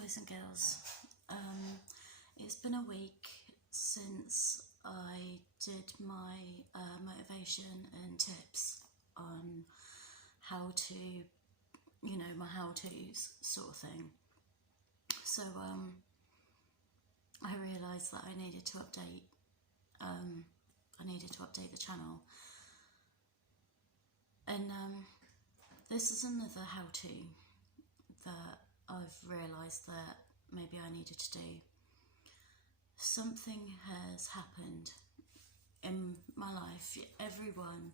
boys and girls. It's been a week since I did my motivation and tips on how to, my how-tos sort of thing. So I realised that I needed to update. The channel, and this is another how-to that I've realised that maybe I needed to do. Something has happened in my life. Everyone,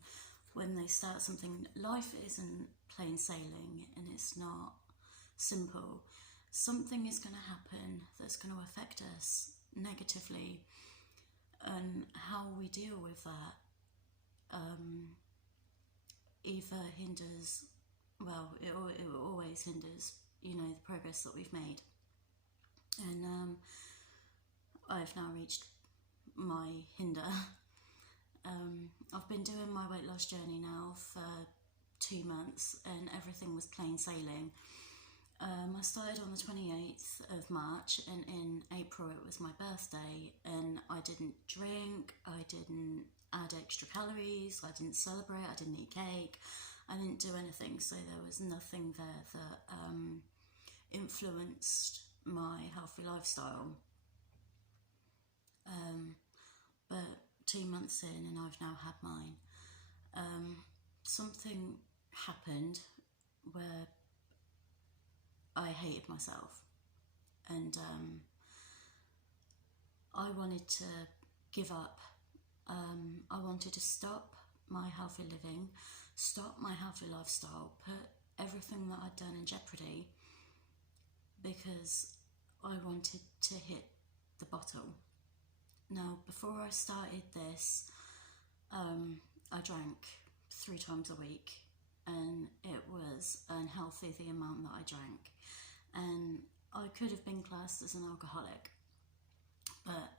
when they start something, life isn't plain sailing and it's not simple. Something is going to happen that's going to affect us negatively, and how we deal with that either hinders, it always hinders, the progress that we've made. And I've now reached my hinder. I've been doing my weight loss journey now for 2 months and everything was plain sailing. I started on the 28th of March, and in April it was my birthday, and I didn't drink, I didn't add extra calories, I didn't celebrate, I didn't eat cake, I didn't do anything, so there was nothing there that influenced my healthy lifestyle. But 2 months in and I've now had mine. Something happened where I hated myself, and I wanted to give up. I wanted to stop my healthy living, stop my healthy lifestyle, put everything that I'd done in jeopardy, because I wanted to hit the bottle. Now, before I started this, I drank 3 times a week, and it was unhealthy the amount that I drank, and I could have been classed as an alcoholic, but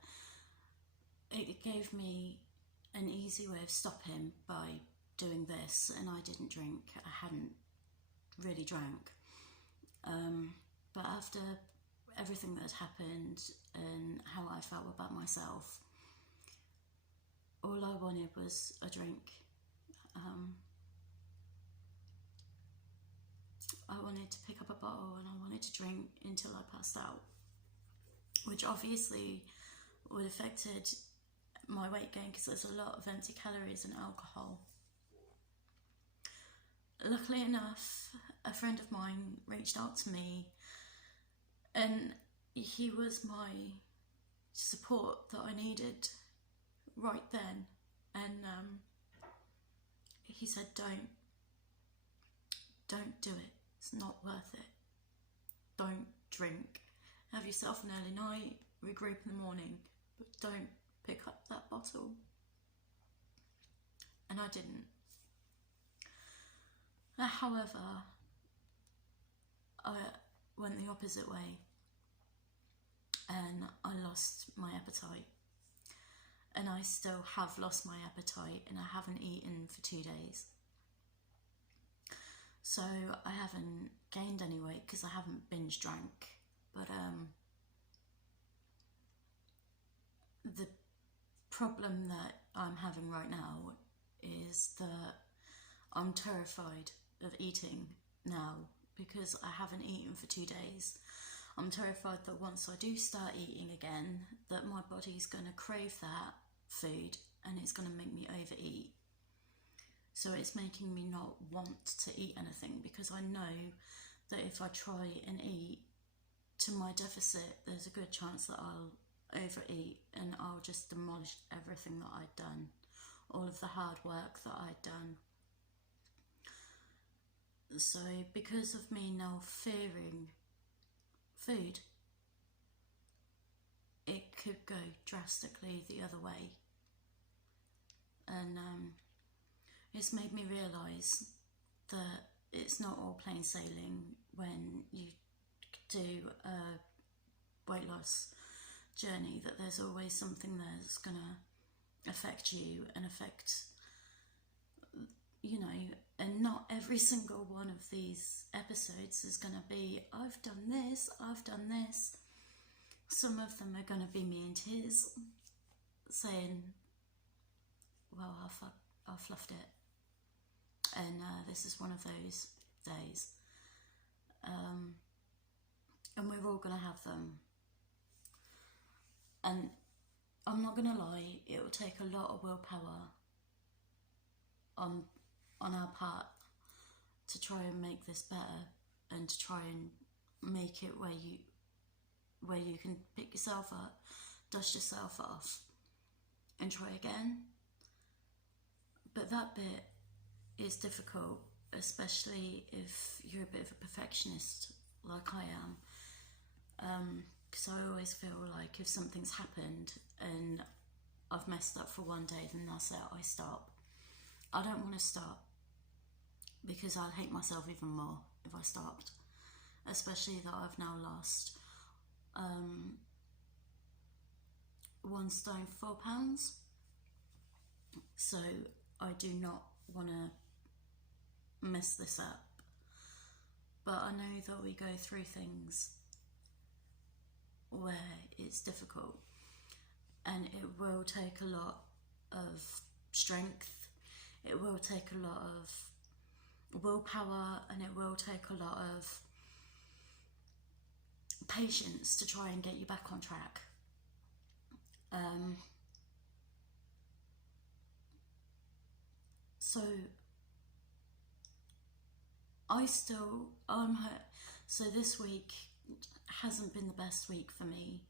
it gave me an easy way of stopping by doing this, and I didn't drink. I hadn't really drank, but after everything that had happened and how I felt about myself, all I wanted was a drink. I wanted to pick up a bottle and I wanted to drink until I passed out, which obviously would have affected my weight gain because there's a lot of empty calories in alcohol. Luckily enough, a friend of mine reached out to me, and he was my support that I needed right then, and he said, don't do it, it's not worth it, don't drink, have yourself an early night, regroup in the morning, but don't pick up that bottle. And I didn't. However, I went the opposite way, and I lost my appetite, and I still have lost my appetite, and I haven't eaten for 2 days. So I haven't gained any weight because I haven't binge drank, but the problem that I'm having right now is that I'm terrified of eating now because I haven't eaten for 2 days. I'm terrified that once I do start eating again, that my body's going to crave that food and it's going to make me overeat. So it's making me not want to eat anything, because I know that if I try and eat to my deficit, there's a good chance that I'll overeat and I'll just demolish everything that I'd done, all of the hard work that I'd done. So because of me now fearing food, it could go drastically the other way, and it's made me realise that it's not all plain sailing when you do a weight loss journey, that there's always something that's going to affect you and affect you know, and not every single one of these episodes is going to be, I've done this, I've done this. Some of them are going to be me in tears, saying, well, I fluffed it. And this is one of those days. And we're all going to have them. And I'm not going to lie, it will take a lot of willpower on our part to try and make this better, and to try and make it where you can pick yourself up, dust yourself off, and try again. But that bit is difficult, especially if you're a bit of a perfectionist like I am, because I always feel like if something's happened and I've messed up for one day, then that's it, I stop. I don't want to stop, because I'll hate myself even more if I stopped, especially that I've now lost 1 stone 4 pounds. So I do not want to mess this up, but I know that we go through things where it's difficult, and it will take a lot of strength, it will take a lot of willpower, and it will take a lot of patience to try and get you back on track. So so this week hasn't been the best week for me,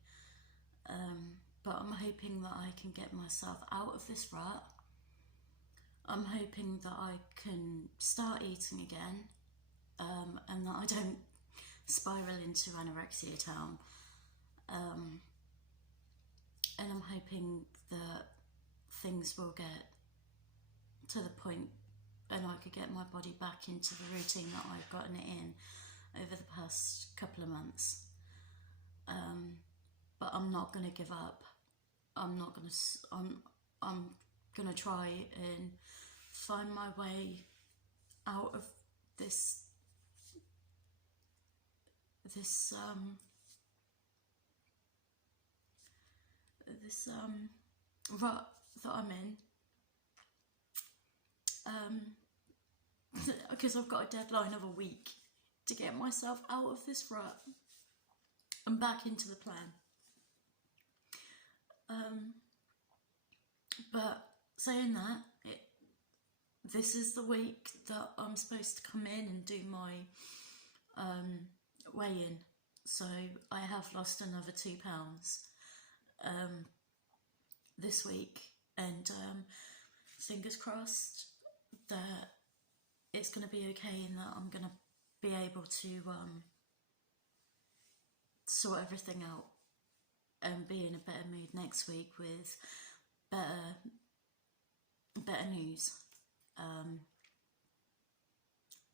but I'm hoping that I can get myself out of this rut. I'm hoping that I can start eating again, and that I don't spiral into anorexia town. And I'm hoping that things will get to the point and I could get my body back into the routine that I've gotten it in over the past couple of months. But I'm not going to give up. I'm going to try and find my way out of this rut that I'm in, because I've got a deadline of a week to get myself out of this rut and back into the plan. But saying that, this is the week that I'm supposed to come in and do my weigh-in. So I have lost another 2 pounds this week, and fingers crossed that it's going to be okay, and that I'm going to be able to sort everything out and be in a better mood next week with better news.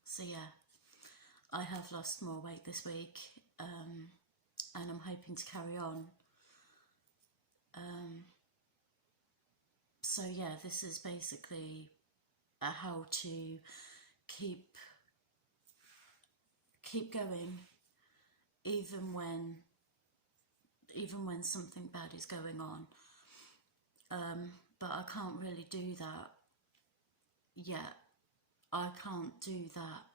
So yeah, I have lost more weight this week, and I'm hoping to carry on. So yeah, this is basically how to keep going, even when something bad is going on. But I can't really do that yet. I can't do that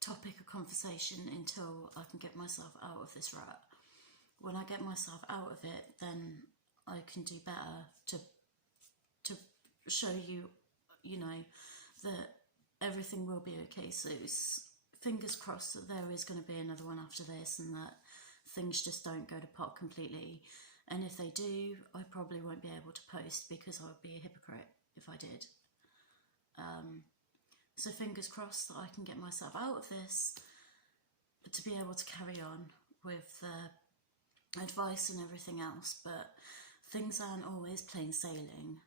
topic of conversation until I can get myself out of this rut. When I get myself out of it, then I can do better to show you, that everything will be okay. So fingers crossed that there is going to be another one after this, and that things just don't go to pot completely. And if they do, I probably won't be able to post, because I would be a hypocrite if I did. So fingers crossed that I can get myself out of this, to be able to carry on with advice and everything else. But things aren't always plain sailing.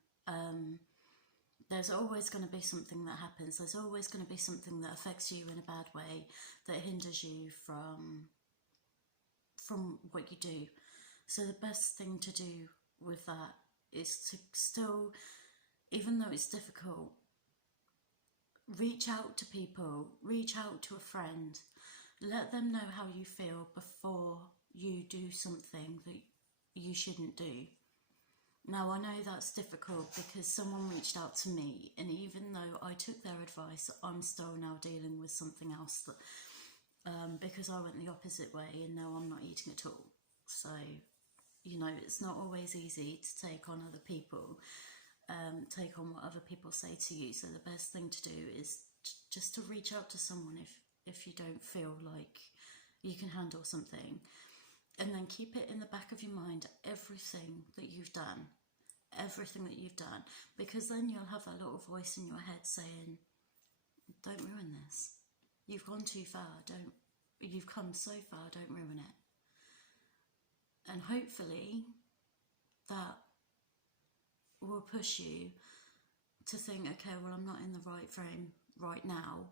There's always going to be something that happens. There's always going to be something that affects you in a bad way, that hinders you from what you do. So the best thing to do with that is to still even though it's difficult, reach out to people, reach out to a friend, let them know how you feel before you do something that you shouldn't do. Now, I know that's difficult because someone reached out to me, and even though I took their advice, I'm still now dealing with something else that, because I went the opposite way and now I'm not eating at all. So, you know, it's not always easy to take on other people, take on what other people say to you. So the best thing to do is just to reach out to someone if you don't feel like you can handle something. And then keep it in the back of your mind, everything that you've done, because then you'll have that little voice in your head saying, don't ruin this. You've gone too far, you've come so far, don't ruin it. And hopefully that will push you to think, okay, well, I'm not in the right frame right now,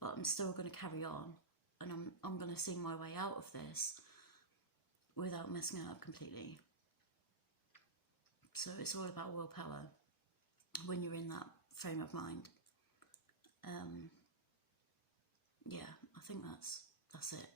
but I'm still going to carry on, and I'm going to see my way out of this without messing it up completely. So it's all about willpower when you're in that frame of mind. Yeah, I think that's it.